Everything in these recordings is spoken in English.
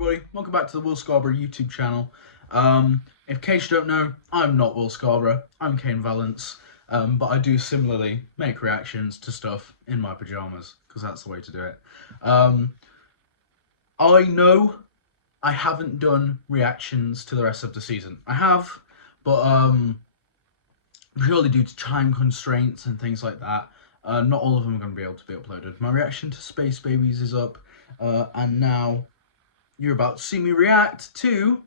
everybody, welcome back to the Will Scarborough YouTube channel. In case you don't know, I'm not Will Scarborough, I'm Kane Valance, but I do similarly make reactions to stuff in my pyjamas, because that's the way to do it. I know I haven't done reactions to the rest of the season. I have, but purely due to time constraints and things like that, not all of them are going to be able to be uploaded. My reaction to Space Babies is up, and now you're about to see me react to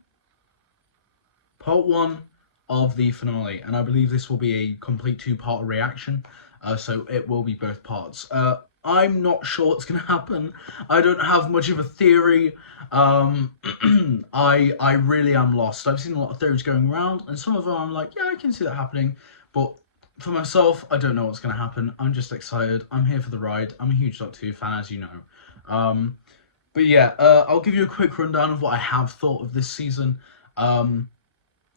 part 1 of the finale, and I believe this will be a complete 2-part reaction, so it will be both parts. I'm not sure what's going to happen. I don't have much of a theory. I really am lost. I've seen a lot of theories going around, and some of them I'm like, yeah, I can see that happening, but for myself, I don't know what's going to happen. I'm just excited. I'm here for the ride. I'm a huge Doctor Who fan, as you know. But yeah, I'll give you a quick rundown of what I have thought of this season. The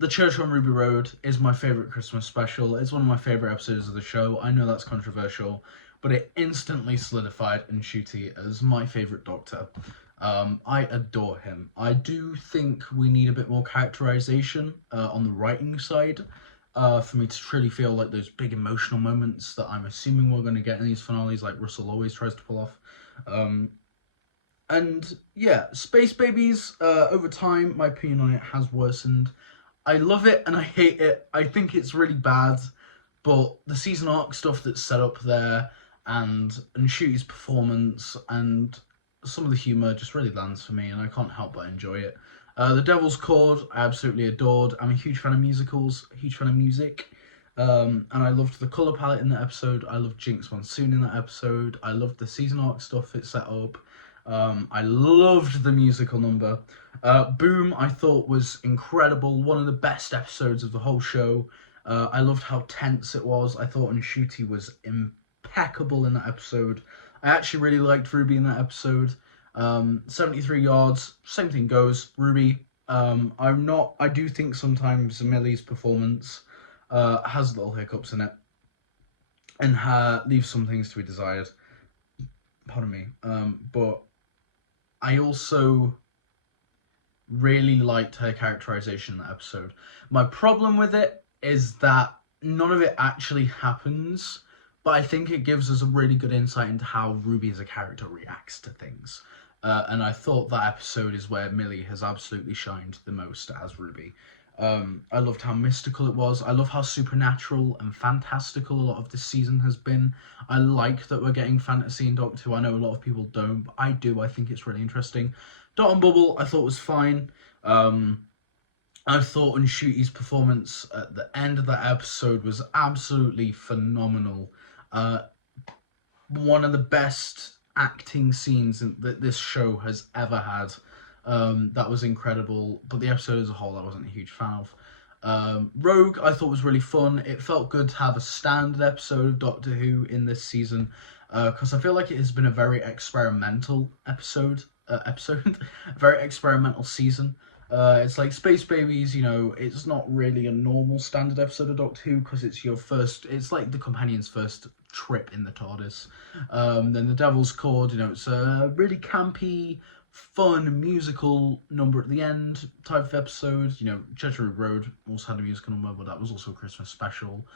Church on Ruby Road is my favourite Christmas special. It's one of my favourite episodes of the show. I know that's controversial, but it instantly solidified Ncuti as my favourite Doctor. I adore him. I do think we need a bit more characterization on the writing side for me to truly feel like those big emotional moments that I'm assuming we're going to get in these finales, like Russell always tries to pull off. And yeah, Space Babies, over time, my opinion on it has worsened. I love it and I hate it. I think it's really bad, but the season arc stuff that's set up there and Ncuti's performance and some of the humour just really lands for me, and I can't help but enjoy it. The Devil's Chord, I absolutely adored. I'm a huge fan of musicals, a huge fan of music. And I loved the colour palette in that episode. I loved Jinx Monsoon in that episode. I loved the season arc stuff it set up. I loved the musical number. Boom, I thought was incredible. One of the best episodes of the whole show. I loved how tense it was. I thought Ncuti was impeccable in that episode. I actually really liked Ruby in that episode. 73 yards, same thing goes. Ruby, I do think sometimes Millie's performance has little hiccups in it and leaves some things to be desired. Pardon me. But I also really liked her characterization in that episode. My problem with it is that none of it actually happens, but I think it gives us a really good insight into how Ruby as a character reacts to things. And I thought that episode is where Millie has absolutely shined the most as Ruby. I loved how mystical it was. I love how supernatural and fantastical a lot of this season has been. I like that we're getting fantasy in Doctor Who. I know a lot of people don't, but I do. I think it's really interesting. Dot and Bubble I thought was fine. I thought Ncuti's performance at the end of that episode was absolutely phenomenal. One of the best acting scenes that this show has ever had. That was incredible, but the episode as a whole I wasn't a huge fan of. Rogue I thought was really fun. It felt good to have a standard episode of Doctor Who in this season, because I feel like it has been a very experimental episode, very experimental season. It's like Space Babies, you know, it's not really a normal standard episode of Doctor Who because it's it's like the companion's first trip in the TARDIS. Then the Devil's Chord, you know, it's a really campy, fun musical number at the end type of episode. You know, Church on Ruby Road also had a musical number, but that was also a Christmas special,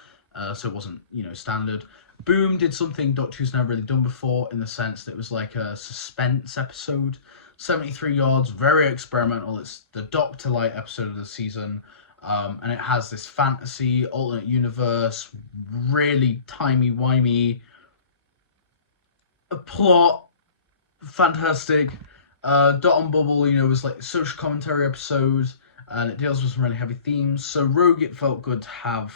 so it wasn't, you know, standard. Boom did something Doctor Who's never really done before, in the sense that it was like a suspense episode. 73 yards, very experimental. It's the Doctor Light episode of the season, and it has this fantasy alternate universe, really timey-wimey plot, fantastic. Dot and Bubble, you know, was like a social commentary episode, and it deals with some really heavy themes. So Rogue, it felt good to have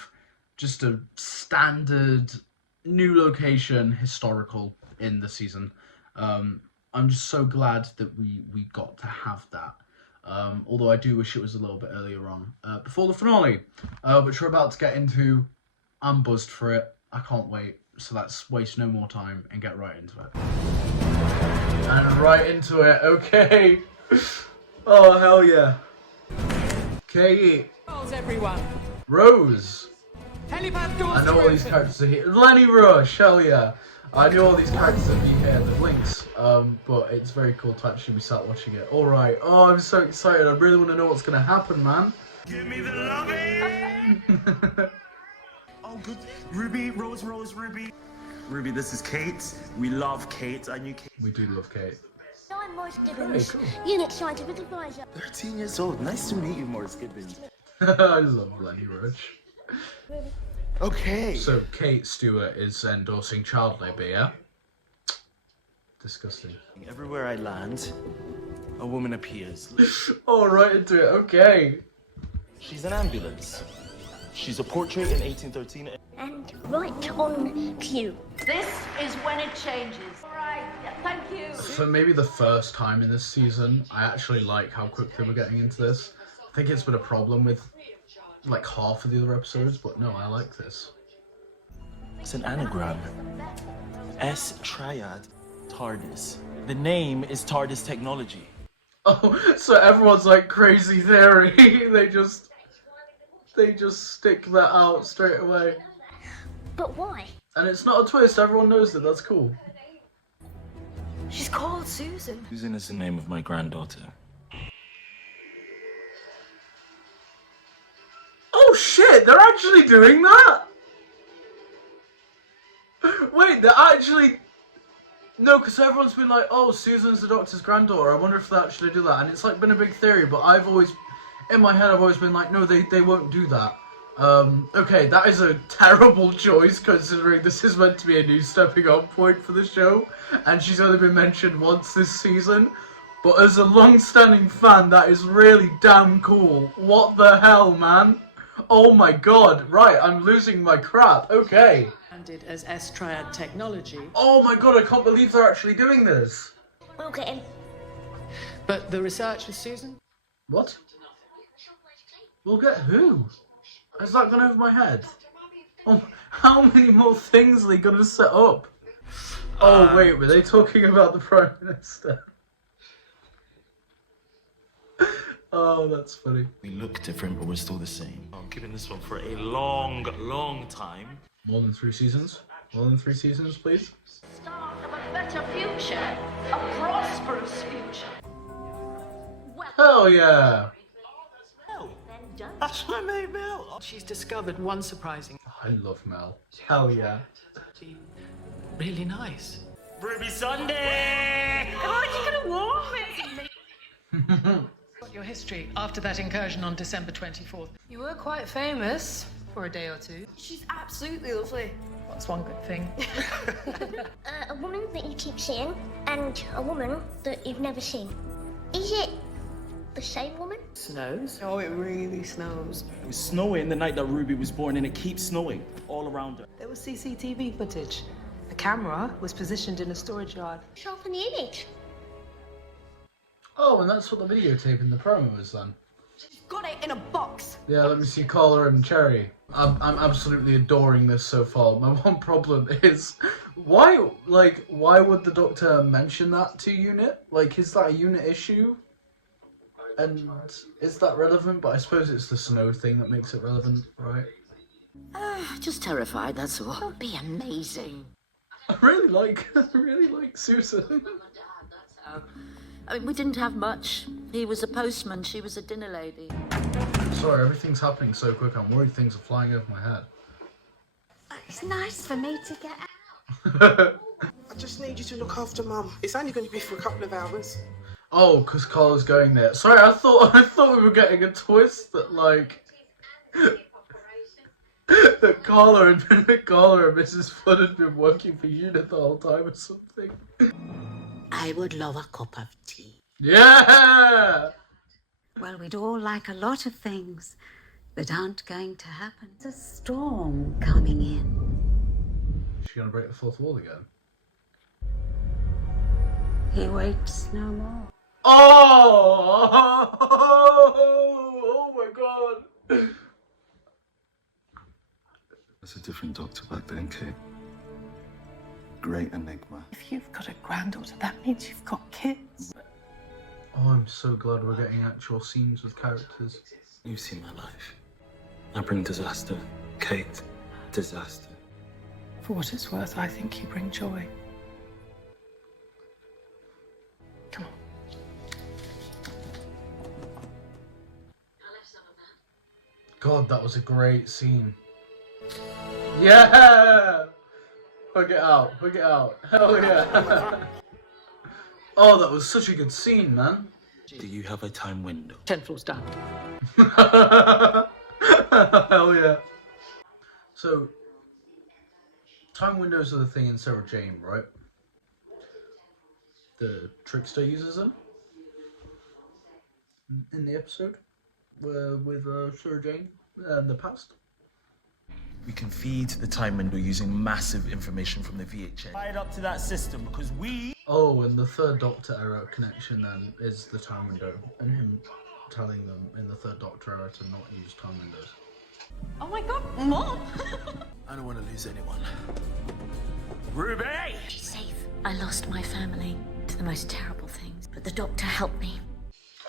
just a standard new location historical in the season. I'm just so glad that we got to have that. Although I do wish it was a little bit earlier on, before the finale, which we're about to get into. I'm buzzed for it. I can't wait. So let's waste no more time and get right into it. And right into it, okay. Oh, hell yeah. Okay. Everyone. Rose. Telepath doors I know all these characters are here. Lenny Rush, hell yeah. I knew all these characters would be here in the blinks, but it's very cool to actually be sat watching it. Alright, oh, I'm so excited. I really want to know what's going to happen, man. Give me the loving! Oh, good. Ruby, Rose, Ruby. Ruby, this is Kate. We love Kate. I knew Kate. We do love Kate. I'm Morris Gibbons, Hey, cool. Unit Scientific Advisor. 13 years old. Nice to meet you, Morris Gibbons. I love Lenny Roach. Okay. So, Kate Stewart is endorsing child labour, yeah? Disgusting. Everywhere I land, a woman appears. Oh, right into it, okay. She's an ambulance. She's a portrait in 1813. And right on cue. This is when it changes. All right, thank you. For maybe the first time in this season, I actually like how quickly we're getting into this. I think it's been a problem with like half of the other episodes, but no, I like this. It's an anagram. S triad TARDIS. The name is TARDIS technology. Oh, so everyone's like crazy theory. they just stick that out straight away. But why? And it's not a twist, everyone knows it, that's cool. She's called Susan. Susan is the name of my granddaughter. Oh shit, they're actually doing that? Wait, they're actually... No, because everyone's been like, oh, Susan's the Doctor's granddaughter, I wonder if they actually do that. And it's like been a big theory, but I've always... In my head, I've always been like, no, they won't do that. Okay, that is a terrible choice, considering this is meant to be a new stepping on point for the show, and she's only been mentioned once this season. But as a long-standing fan, that is really damn cool. What the hell, man? Oh my god, right, I'm losing my crap, okay. Branded as S-Triad technology. Oh my god, I can't believe they're actually doing this. We'll get him. But the research with Susan? What? We'll get who? Has that gone over my head? Oh, how many more things are they gonna set up? Oh wait, were they talking about the Prime Minister? Oh, that's funny. We look different, but we're still the same. I'm keeping this one for a long, long time. More than 3 seasons? More than 3 seasons, please? Start of a better future, a prosperous future. Well, Hell yeah! then done. That's my mate, Bill. She's discovered one surprising, I love Mel. Hell yeah. really nice. Ruby Sunday! Oh, you're gonna warm me. What your history after that incursion on December 24th? You were quite famous for a day or two. She's absolutely lovely. That's one good thing. A woman that you keep seeing, and a woman that you've never seen. Is it the same woman? Snows? Oh, it really snows. It was snowing the night that Ruby was born, and it keeps snowing all around her. There was CCTV footage. The camera was positioned in a storage yard. Sharpen the image. Oh, and that's what the videotape in the promo is then. Got it in a box. Yeah, let me see Collar and Cherry. I'm absolutely adoring this so far. My one problem is, why would the Doctor mention that to Unit? Like, is that a Unit issue? And is that relevant? But I suppose it's the snow thing that makes it relevant, right? Just terrified, that's all. It'll be amazing. I really like Susan. I mean, we didn't have much. He was a postman, she was a dinner lady. Sorry, everything's happening so quick. I'm worried things are flying over my head. It's nice for me to get out. I just need you to look after Mum. It's only going to be for a couple of hours. Oh, because Carla's going there. Sorry, I thought we were getting a twist that like that Carla and Mrs. Flood had been working for Unit the whole time or something. I would love a cup of tea. Yeah! Well, we'd all like a lot of things that aren't going to happen. There's a storm coming in. Is she gonna break the fourth wall again? He waits no more. Oh! Oh my god! There's a different Doctor back then, Kate. Great enigma. If you've got a granddaughter, that means you've got kids. Oh, I'm so glad we're getting actual scenes with characters. You've seen my life. I bring disaster. Kate, disaster. For what it's worth, I think you bring joy. Come on. God, that was a great scene. Yeah! Hug it out, hug it out. Hell yeah. Oh, that was such a good scene, man. Do you have a time window? 10 floors down. Hell yeah. So, time windows are the thing in Sarah Jane, right? The trickster uses them in the episode with Sarah Jane in the past. We can feed the time window using massive information from the VHS. Tied up to that system because we... Oh, and the third Doctor era connection then is the time window, and him telling them in the third Doctor era to not use time windows. Oh my god, Mom! I don't want to lose anyone. Ruby! She's safe. I lost my family to the most terrible things, but the doctor helped me.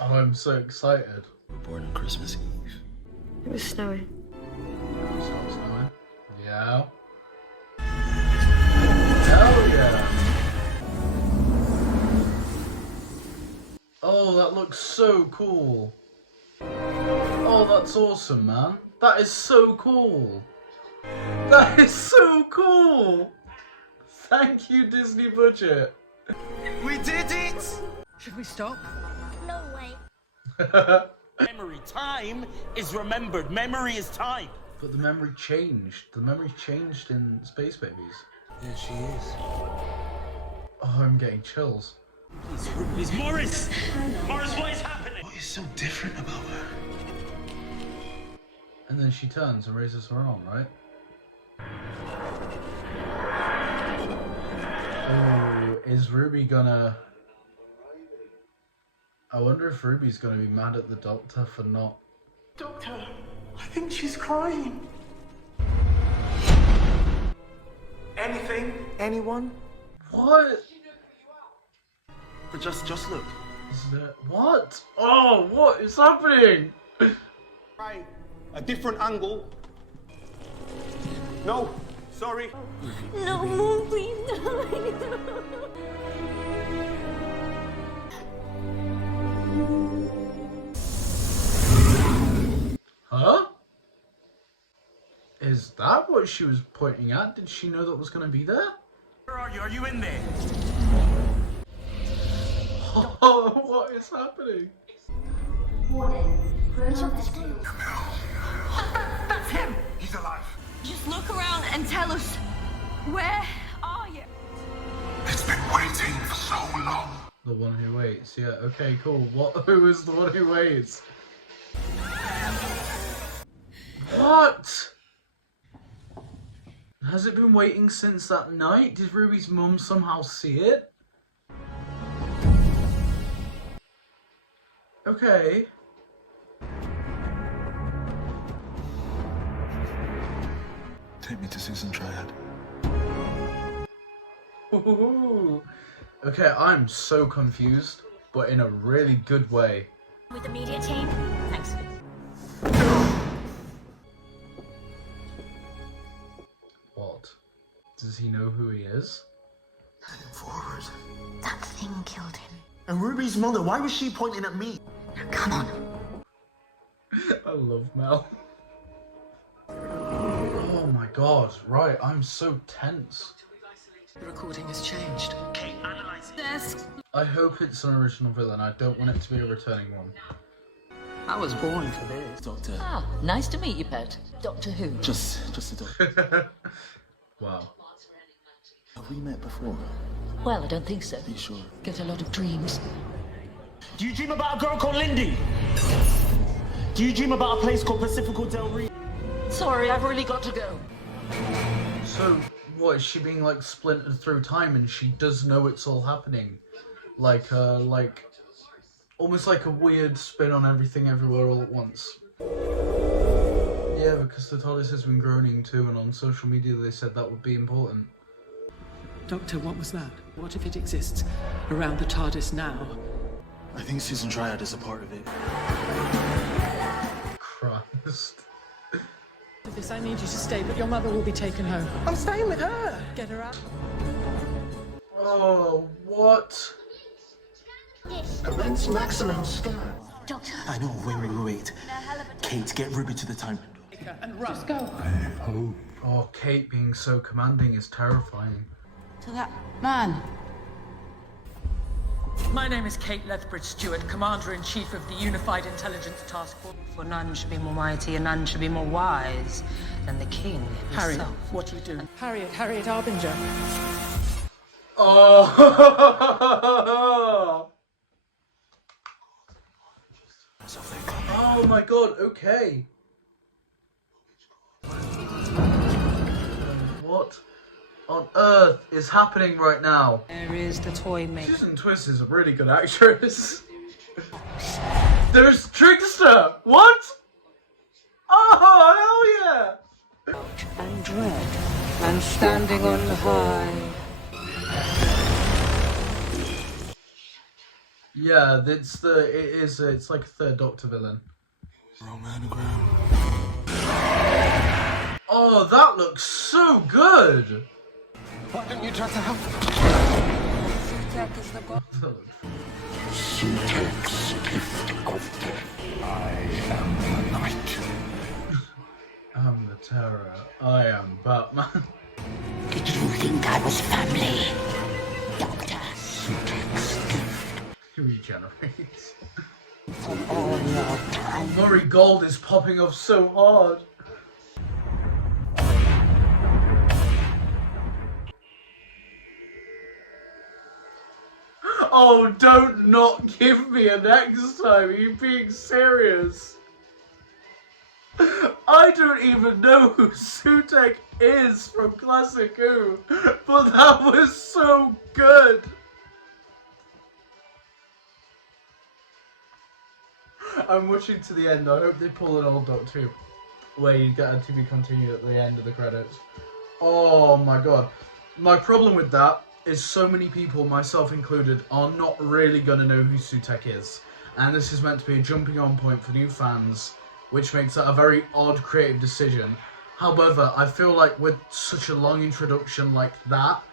Oh, I'm so excited. We were born on Christmas Eve. It was snowing. Yeah. Hell yeah. Oh, that looks so cool. Oh, that's awesome, man. That is so cool. That is so cool. Thank you, Disney budget. We did it! Should we stop? No way. Memory. Time is remembered. Memory is time. But the memory changed. The memory changed in Space Babies. There she is. Oh, I'm getting chills. It's Morris! Morris, what is happening? What is so different about her? And then she turns and raises her arm, right? Oh, is Ruby gonna... I wonder if Ruby's gonna be mad at the Doctor for not... Doctor, I think she's crying. Anything? Anyone? What? But just look. Is there... What? Oh, what is happening? Right. A different angle. No, sorry. No, Mom, please, Huh? Is that what she was pointing at? Did she know that was going to be there? Where are you? Are you in there? Oh, what is happening? That's him! He's alive. Just look around and tell us, where are you? It's been waiting for so long. The one who waits. Yeah, okay, cool. Who is the one who waits? What? Has it been waiting since that night? Did Ruby's mum somehow see it? Okay. Take me to Susan Triad. Ooh. Okay, I'm so confused, but in a really good way. With the media team? Thanks. What? Does he know who he is? Heading forward. That thing killed him. And Ruby's mother, why was she pointing at me? Now, come on. I love Mel. Oh my god, right, I'm so tense. The recording has changed. Kane, analyze it. I hope it's an original villain. I don't want it to be a returning one. I was born for this. Doctor. Ah, nice to meet you, Pet. Doctor Who? Just a doctor. Wow. Have we met before? Well, I don't think so. Are you sure? Get a lot of dreams. Do you dream about a girl called Lindy? Do you dream about a place called Pacifico Del Rio? Sorry, I've really got to go. So, what, is she being, like, splintered through time and she does know it's all happening? Like, almost like a weird spin on everything everywhere all at once. Yeah, because the TARDIS has been groaning too, and on social media they said that would be important. Doctor, what was that? What if it exists around the TARDIS now? I think Susan Triad is a part of it. Christ. This, I need you to stay, but your mother will be taken home. I'm staying with her. Get her out. Oh, what? This. Commence maximum scan. Doctor. I know, wait. Kate, get Ruby to the time. And run. Just go. Oh, Kate being so commanding is terrifying. To that man. My name is Kate Lethbridge Stewart, Commander-in-Chief of the Unified Intelligence Task Force. For none should be more mighty and none should be more wise than the king himself. Harriet, what are you doing? Harriet Arbinger. Oh! Oh my god, okay. What on earth is happening right now? There is the toy maker. Susan Twist is a really good actress. There's Trickster! What? Oh, hell yeah! And dread, and standing on high. Yeah, it's like a third Doctor villain. Oh, that looks so good! Why don't you try to help? Sutek's gift of death. I am the night. I'm the terror. I am Batman. Did you think I was family, Doctor? Sutek's gift. He regenerates. From all your time. Murray Gold is popping off so hard. Oh, don't not give me a next time. Are you being serious? I don't even know who Sutek is from Classic Who, but that was so good. I'm watching to the end. I hope they pull an old Doctor Who where you get a to be continued at the end of the credits. Oh my god. My problem with that is so many people, myself included, are not really going to know who Sutek is. And this is meant to be a jumping on point for new fans, which makes that a very odd creative decision. However, I feel like with such a long introduction like that,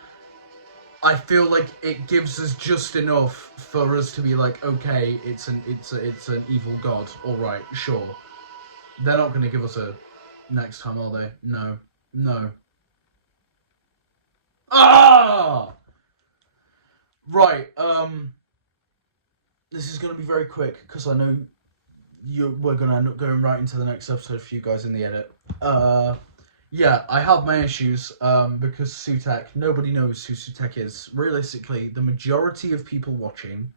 I feel like it gives us just enough for us to be like, okay, it's an evil god. All right, sure. They're not going to give us a next time, are they? No. Ah! Right. This is going to be very quick because I know we're going to end up going right into the next episode for you guys in the edit. Yeah, I have my issues because Sutek, nobody knows who Sutek is. Realistically, the majority of people watching,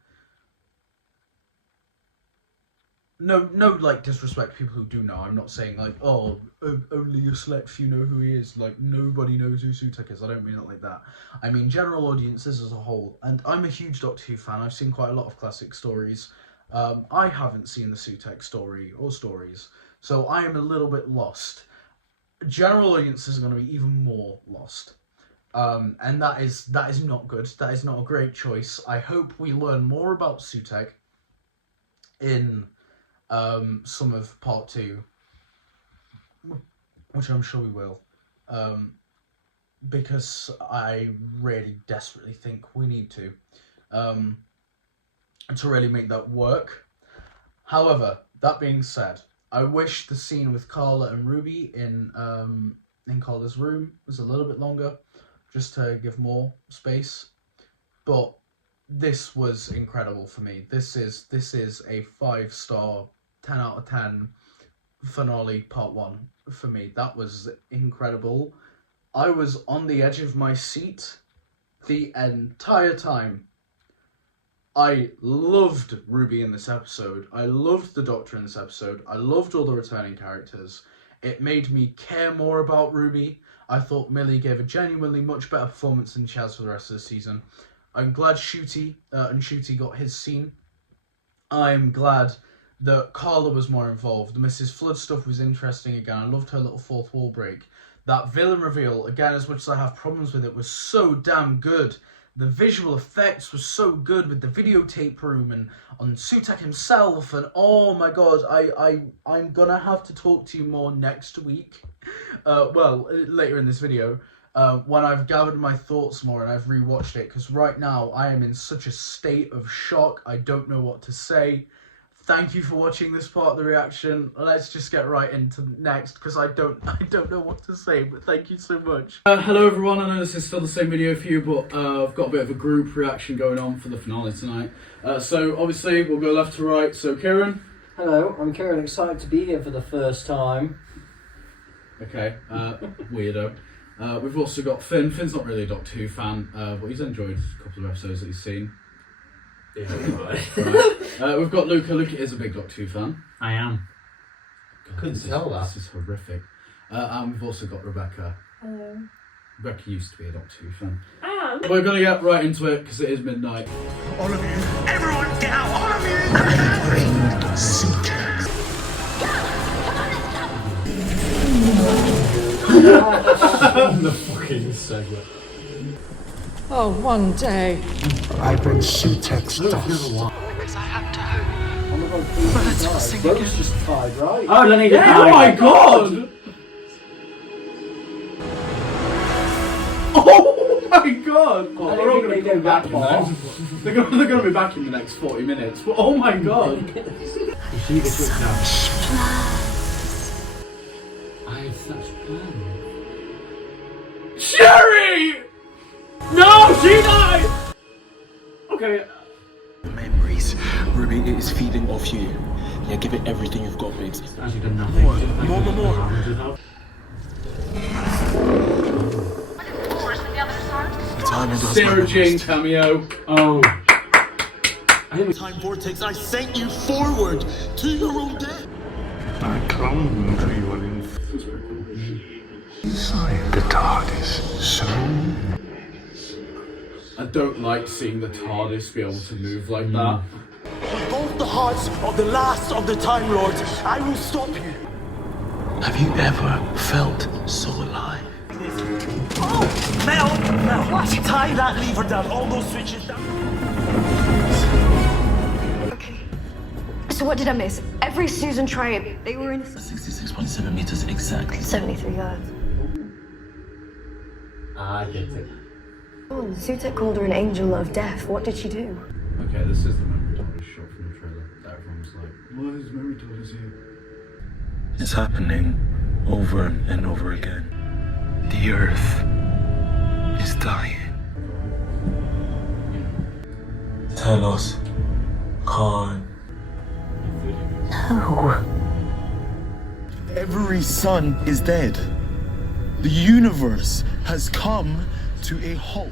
no, like, disrespect people who do know. I'm not saying, like, oh, only a select few know who he is. Like, nobody knows who Sutek is. I don't mean it like that. I mean general audiences as a whole. And I'm a huge Doctor Who fan. I've seen quite a lot of classic stories. I haven't seen the Sutek story or stories, so I am a little bit lost. General audiences are going to be even more lost, and that is not good. That is not a great choice. I hope we learn more about Sutek in some of part 2, which I'm sure we will, because I really desperately think we need to really make that work. However, that being said, I wish the scene with Carla and Ruby in Carla's room was a little bit longer, just to give more space. But this was incredible for me. This is a 5-star, 10 out of 10 finale part 1 for me. That was incredible. I was on the edge of my seat the entire time. I loved Ruby in this episode. I loved the Doctor in this episode. I loved all the returning characters. It made me care more about Ruby. I thought Millie gave a genuinely much better performance than she has for the rest of the season. I'm glad Ncuti got his scene. I'm glad that Carla was more involved. The Mrs. Flood stuff was interesting again. I loved her little fourth wall break. That villain reveal, again, as much as I have problems with it, was so damn good. The visual effects were so good with the videotape room and on Sutek himself, and oh my god, I'm gonna have to talk to you more next week. Well, later in this video, when I've gathered my thoughts more and I've rewatched it, because right now I am in such a state of shock, I don't know what to say. Thank you for watching this part of the reaction. Let's just get right into the next, because I don't know what to say, but thank you so much. Hello everyone, I know this is still the same video for you, but I've got a bit of a group reaction going on for the finale tonight. So obviously we'll go left to right. So Kieran. Hello, I'm Kieran, excited to be here for the first time. Okay, weirdo. We've also got Finn. Finn's not really a Doctor Who fan, but he's enjoyed a couple of episodes that he's seen. Yeah, right. We've got Luca. Luca is a big Doctor Who fan. I am. God, Couldn't tell that. This is horrific. And we've also got Rebecca. Hello. Rebecca used to be a Doctor Who fan. We're going to get right into it because it is midnight. All of you, everyone get out, all of you! Bring Sutek. The fucking segment. Oh, one day. I bring Sutek stuff. Because I have to hope. Oh my god, Well, let's all sing again. Rose just died, right? Oh, let me get Oh my god! Oh my god! Oh, I don't think they go back far. They're going to be back in the next 40 minutes. But oh my god! You see this look now. I have such plans. Sherry! No, she died! Okay. Memories. Ruby, it is feeding off you. Yeah, give it everything you've got, babes. Actually done nothing. More. Sarah Jane cameo. Oh. Time vortex, I sent you forward to your own death. I clung to your inside the TARDIS, so I don't like seeing the TARDIS be able to move like that. With both the hearts of the last of the Time Lords, I will stop you. Have you ever felt so alive? Oh, Mel! What? Tie that lever down, all those switches down. Okay. So what did I miss? Every Susan triad, they were in 66.7 meters exactly. 73 yards. I get it. Oh, Sutek called her an angel of death. What did she do? Okay, this is the memory TARDIS shot from the trailer. That everyone's like, why is memory TARDIS here? It's happening over and over again. The Earth is dying. Tell us, Khan. No. Every sun is dead. The universe has come to a halt.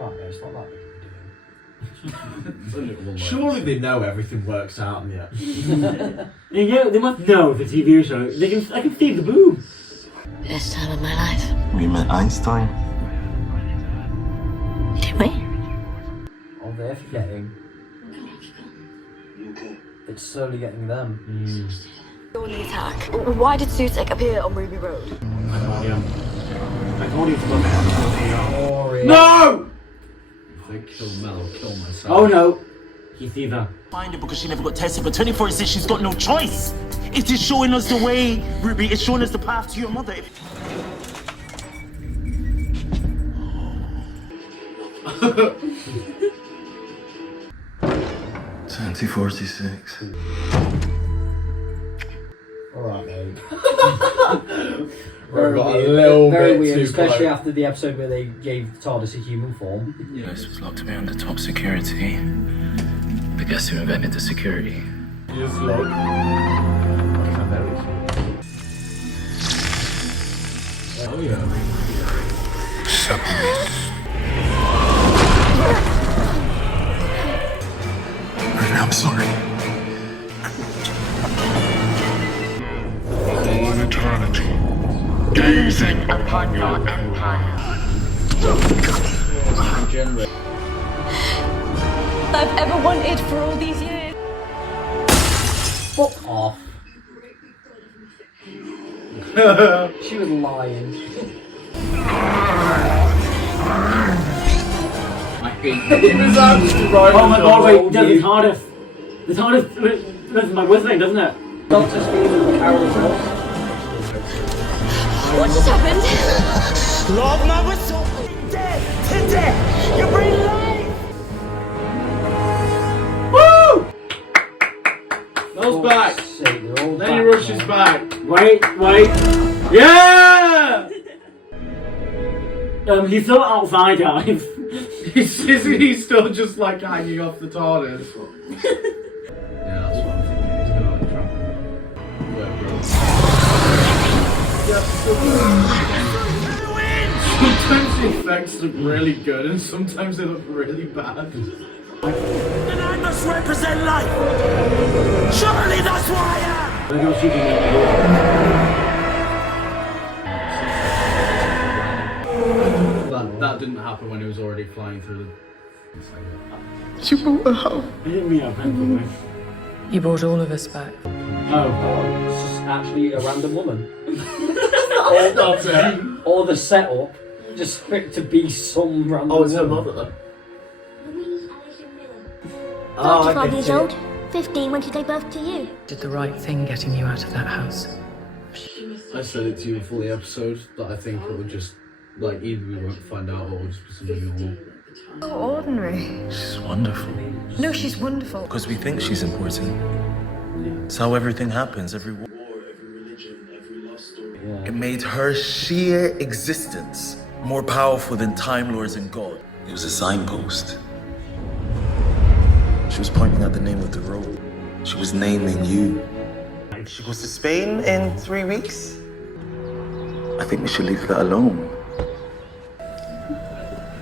Oh, yeah, it's not that big of a deal. Surely they know everything works out in the episode. Yeah, they must know the TV show. I can see the boobs. Best time of my life. We met Einstein. Did we? Oh, they're forgetting. It's slowly getting them. On the attack. Why did Sutek appear on Ruby Road? I told you to No! If they kill Mel, I'll kill myself. Oh no. He's either. Find it because she never got tested, but 24 says she's got no choice. It is showing us the way, Ruby. It's showing us the path to your mother. 2046. Alright, mate. Very weird, especially after the episode where they gave TARDIS a human form. Yeah. This was locked away under top security. But guess who invented the security? Just like. Oh yeah. Submit. I'm sorry. For eternity, gazing upon your empire. Generate. I've ever wanted for all these years. Fuck off. She was lying. I hate it. He was actually right. Oh my god, wait, the TARDIS. The TARDIS does my whistling, doesn't it? Doctor Stephen Carol. What just happened? Love my whistle. Dead. You bring life. Woo! Mel's back. Then he rushes back. Wait. Yeah! He's still outside, guys. He's still just like hanging off the TARDIS. Yeah, that's what I'm thinking. He's gonna like trap him. Sometimes the effects look really good and sometimes they look really bad. And I must represent life. Surely that's why I am. That didn't happen when he was already flying through the... You brought her home. You didn't mean I You brought all of us back. Oh, it's just actually a random woman. That's it. Or the setup, just for it to be some random Oh, it's her woman. mother. Oh, 45 years old, 15 when did they birth to you? Did the right thing getting you out of that house. I said it to you before the episode that I think it would just, like, either we won't find out or it will just be something normal. So ordinary. She's wonderful. No, she's wonderful. Because we think she's important. It's how everything happens, every war, every religion, every love story. It made her sheer existence more powerful than Time Lords and God. It was a signpost. She was pointing out the name of the road. She was naming you. She goes to Spain in 3 weeks. I think we should leave that alone.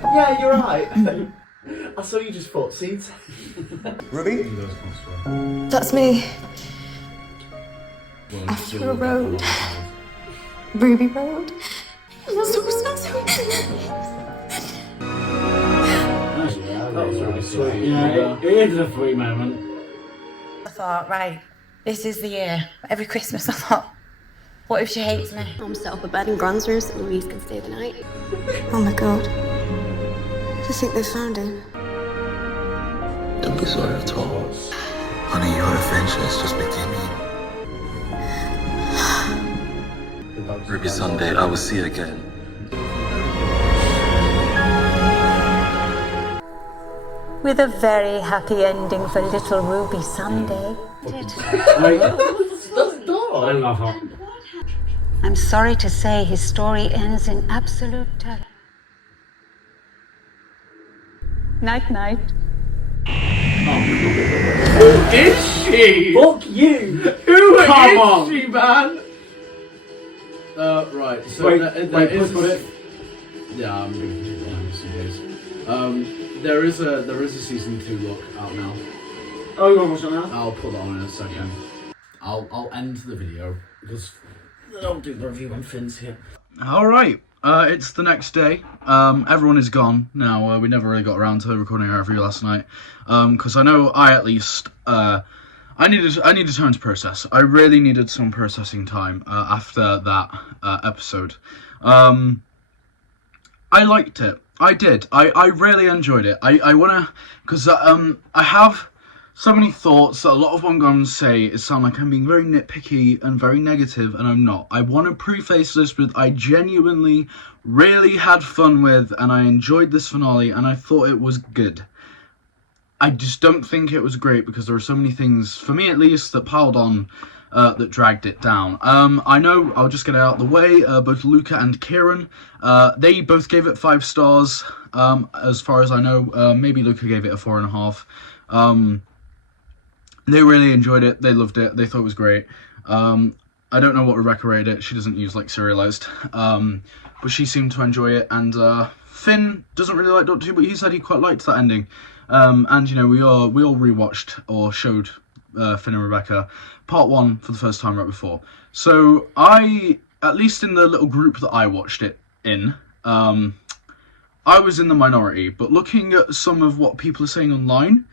Yeah, you're right. I saw you just bought seeds. Ruby? That's me. After a road. Ruby Road. That's so That was really sweet. Yeah, it is a sweet moment. I thought, right, this is the year. Every Christmas I thought, what if she hates me? Mom set up a bed in Grand's room so Louise can stay the night. Oh my god. I think they found him. Don't be sorry at all. Honey, your adventures just beginning. Ruby Sunday, I will see you again. With a very happy ending for little Ruby Sunday. I'm sorry to say his story ends in absolute terror. Night, night. Who is she? Fuck you! Who Come is on. she, man? Right, so Wait, there is... put it. Yeah, I'm going to do that in some days. There is a season 2 look out now. Oh, you want to watch it now? I'll put that on in a second. I'll end the video because I don't do the review when Finn's here. Alright, it's the next day. Everyone is gone now. We never really got around to recording our review last night. Because I know I at least I needed time to process. I really needed some processing time after that episode. I liked it. I did. I really enjoyed it. I wanna, because I have so many thoughts that a lot of what I'm going to say is sound like I'm being very nitpicky and very negative, and I'm not. I want to preface this with I genuinely really had fun with, and I enjoyed this finale, and I thought it was good. I just don't think it was great because there were so many things, for me at least, that piled on that dragged it down. I know, I'll just get it out of the way, both Luca and Kieran, they both gave it 5 stars, as far as I know. Maybe Luca gave it a 4.5. They really enjoyed it, they loved it, they thought it was great. I don't know what Rebecca rated it, she doesn't use like serialized, but she seemed to enjoy it, and Finn doesn't really like Doctor Who, but he said he quite liked that ending. And you know, we all rewatched or showed Finn and Rebecca part 1 for the first time right before. So I, at least in the little group that I watched it in, I was in the minority. But looking at some of what people are saying online,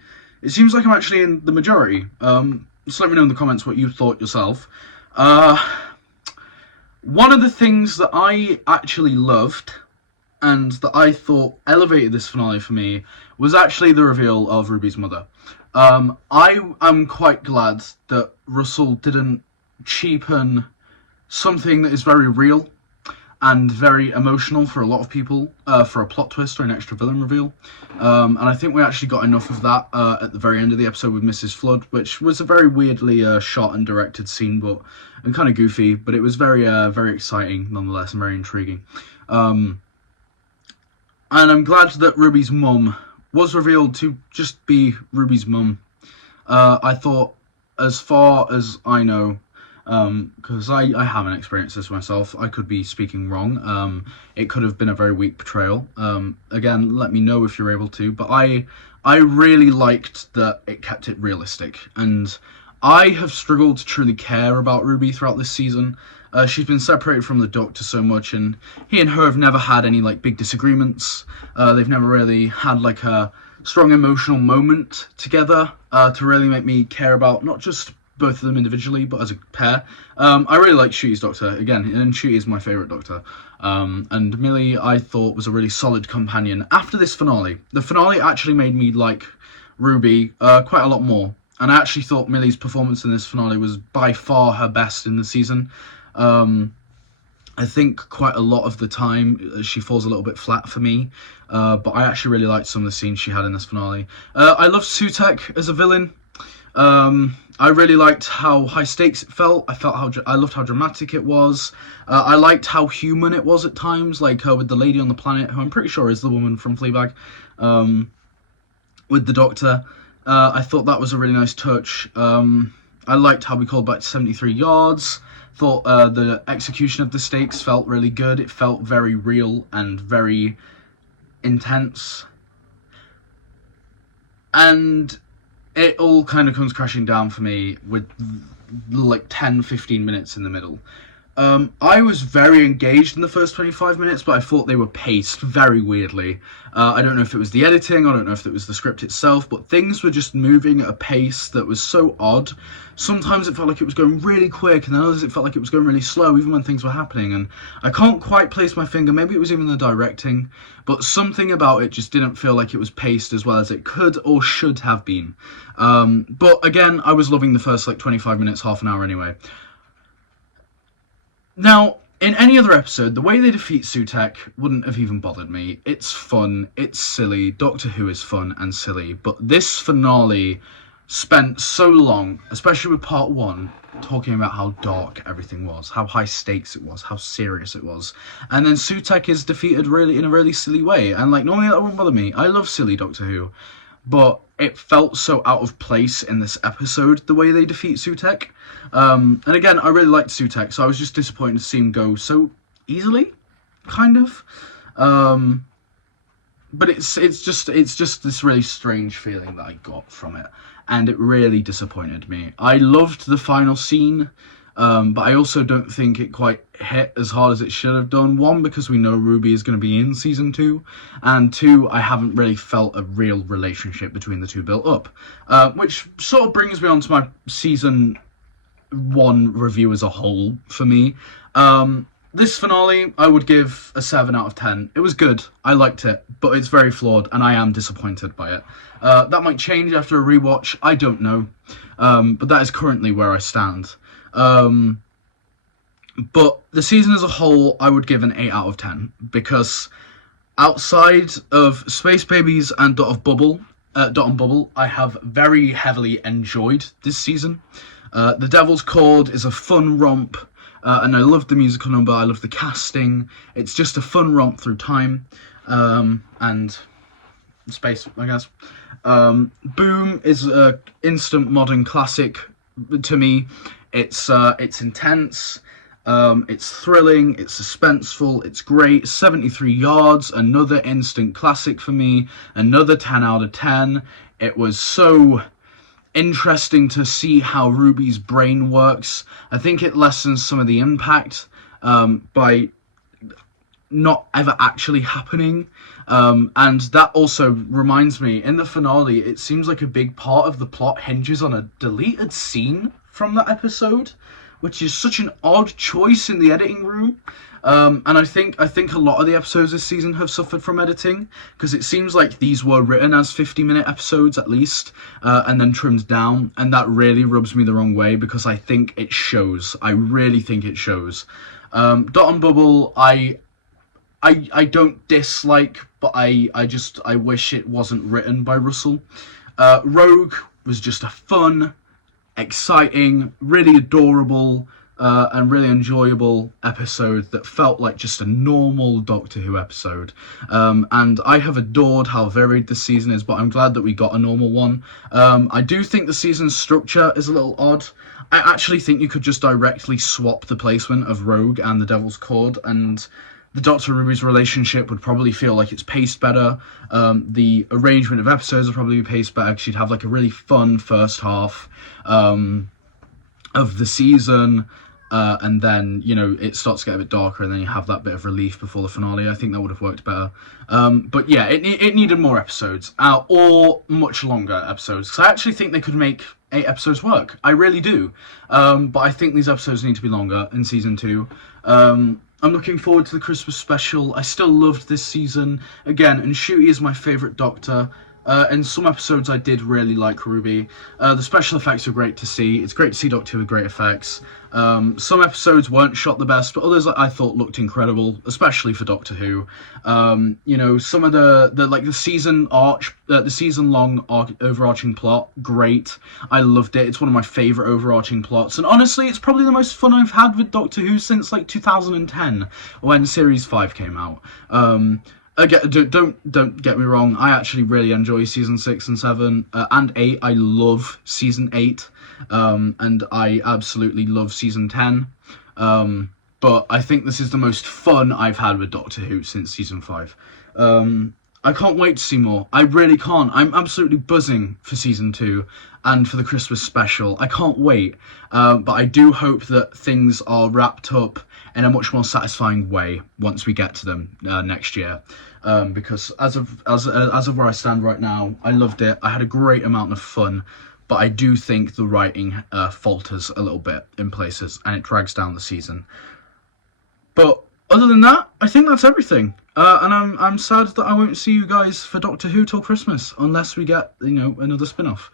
It seems like I'm actually in the majority. Just let me know in the comments what you thought yourself. One of the things that I actually loved and that I thought elevated this finale for me was actually the reveal of Ruby's mother. I am quite glad that Russell didn't cheapen something that is very real and very emotional for a lot of people for a plot twist or an extra villain reveal. And I think we actually got enough of that at the very end of the episode with Mrs. Flood, which was a very weirdly shot and directed scene, and kind of goofy, but it was very exciting nonetheless and very intriguing. And I'm glad that Ruby's mum was revealed to just be Ruby's mum. I thought, as far as I know, because I haven't experienced this myself, I could be speaking wrong. It could have been a very weak portrayal. Again, let me know if you're able to, but I really liked that it kept it realistic, and I have struggled to truly care about Ruby throughout this season. She's been separated from the Doctor so much, and he and her have never had any like big disagreements. They've never really had like a strong emotional moment together to really make me care about not just both of them individually, but as a pair. I really like Ncuti's Doctor, again, and Ncuti is my favourite Doctor. And Millie, I thought, was a really solid companion. After this finale, the finale actually made me like Ruby quite a lot more. And I actually thought Millie's performance in this finale was by far her best in the season. I think quite a lot of the time she falls a little bit flat for me, but I actually really liked some of the scenes she had in this finale. I loved Sutek as a villain. I really liked how high stakes it felt. I loved how dramatic it was. I liked how human it was at times, like with the lady on the planet, who I'm pretty sure is the woman from Fleabag, with the Doctor. I thought that was a really nice touch. I liked how we called back to 73 yards. Thought the execution of the stakes felt really good. It felt very real and very intense. And it all kind of comes crashing down for me with like 10-15 minutes in the middle. I was very engaged in the first 25 minutes, but I thought they were paced very weirdly. I don't know if it was the editing, I don't know if it was the script itself, but things were just moving at a pace that was so odd. Sometimes it felt like it was going really quick, and then others it felt like it was going really slow, even when things were happening, and I can't quite place my finger. Maybe it was even the directing, but something about it just didn't feel like it was paced as well as it could or should have been. But again, I was loving the first like 25 minutes, half an hour anyway. Now, in any other episode, the way they defeat Sutek wouldn't have even bothered me. It's fun, it's silly, Doctor Who is fun and silly, but this finale spent so long, especially with part 1, talking about how dark everything was, how high stakes it was, how serious it was, and then Sutek is defeated really in a really silly way, and like normally that wouldn't bother me. I love silly Doctor Who, but it felt so out of place in this episode, the way they defeat Sutek. And again, I really liked Sutek, so I was just disappointed to see him go so easily, kind of. But it's just this really strange feeling that I got from it, and it really disappointed me. I loved the final scene, but I also don't think it quite hit as hard as it should have done. 1, because we know Ruby is going to be in season 2, and 2, I haven't really felt a real relationship between the two built up, which sort of brings me on to my season 1 review as a whole for me. This finale, I would give a 7 out of 10. It was good, I liked it, but it's very flawed, and I am disappointed by it. That might change after a rewatch, I don't know, but that is currently where I stand. But the season as a whole, I would give an 8 out of 10, because outside of Space Babies and Dot and Bubble, I have very heavily enjoyed this season. The Devil's Chord is a fun romp, and I love the musical number, I love the casting. It's just a fun romp through time, and space, I guess. Boom is an instant modern classic to me. It's intense, it's thrilling, it's suspenseful, it's great. 73 Yards, another instant classic for me, another 10 out of 10. It was so interesting to see how Ruby's brain works. I think it lessens some of the impact by not ever actually happening. And that also reminds me, in the finale, it seems like a big part of the plot hinges on a deleted scene from that episode, which is such an odd choice in the editing room. And I think a lot of the episodes this season have suffered from editing, because it seems like these were written as 50-minute episodes at least, and then trimmed down, and that really rubs me the wrong way, because I think it shows. I really think it shows. Dot and Bubble, I don't dislike, but I wish it wasn't written by Russell. Rogue was just a fun, exciting, really adorable, and really enjoyable episode that felt like just a normal Doctor Who episode. And I have adored how varied this season is, but I'm glad that we got a normal one. I do think the season's structure is a little odd. I actually think you could just directly swap the placement of Rogue and the Devil's Cord, and the Doctor and Ruby's relationship would probably feel like it's paced better. The arrangement of episodes would probably be paced better, because you'd have like a really fun first half of the season, and then, you know, it starts to get a bit darker, and then you have that bit of relief before the finale. I think that would have worked better. But yeah, it needed more episodes, or much longer episodes, because I actually think they could make 8 episodes work. I really do. But I think these episodes need to be longer in season 2. I'm looking forward to the Christmas special. I still loved this season. Again, and Ncuti is my favourite Doctor. In some episodes I did really like Ruby. The special effects are great to see. It's great to see Doctor Who with great effects. Some episodes weren't shot the best, but others I thought looked incredible, especially for Doctor Who. You know, some of the season long overarching plot, great. I loved it. It's one of my favourite overarching plots, and honestly, it's probably the most fun I've had with Doctor Who since like 2010, when Series 5 came out. Again, don't get me wrong. I actually really enjoy season 6 and 7 and 8. I love season 8, and I absolutely love season 10. But I think this is the most fun I've had with Doctor Who since season 5. I can't wait to see more. I really can't. I'm absolutely buzzing for season 2 and for the Christmas special. I can't wait. But I do hope that things are wrapped up in a much more satisfying way once we get to them next year. Because as of where I stand right now, I loved it. I had a great amount of fun, but I do think the writing falters a little bit in places, and it drags down the season. But other than that, I think that's everything. And I'm sad that I won't see you guys for Doctor Who till Christmas, unless we get, you know, another spin-off.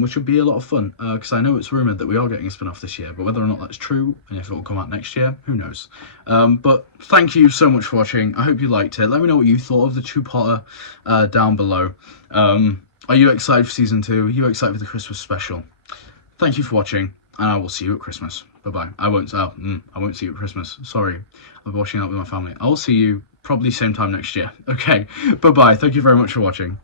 Which would be a lot of fun, because I know it's rumoured that we are getting a spin-off this year, but whether or not that's true, and if it will come out next year, who knows. But thank you so much for watching. I hope you liked it. Let me know what you thought of the two-parter down below. Are you excited for season 2? Are you excited for the Christmas special? Thank you for watching, and I will see you at Christmas. Bye-bye. I won't see you at Christmas. Sorry. I'll be watching out with my family. I'll see you probably same time next year. Okay, bye-bye. Thank you very much for watching.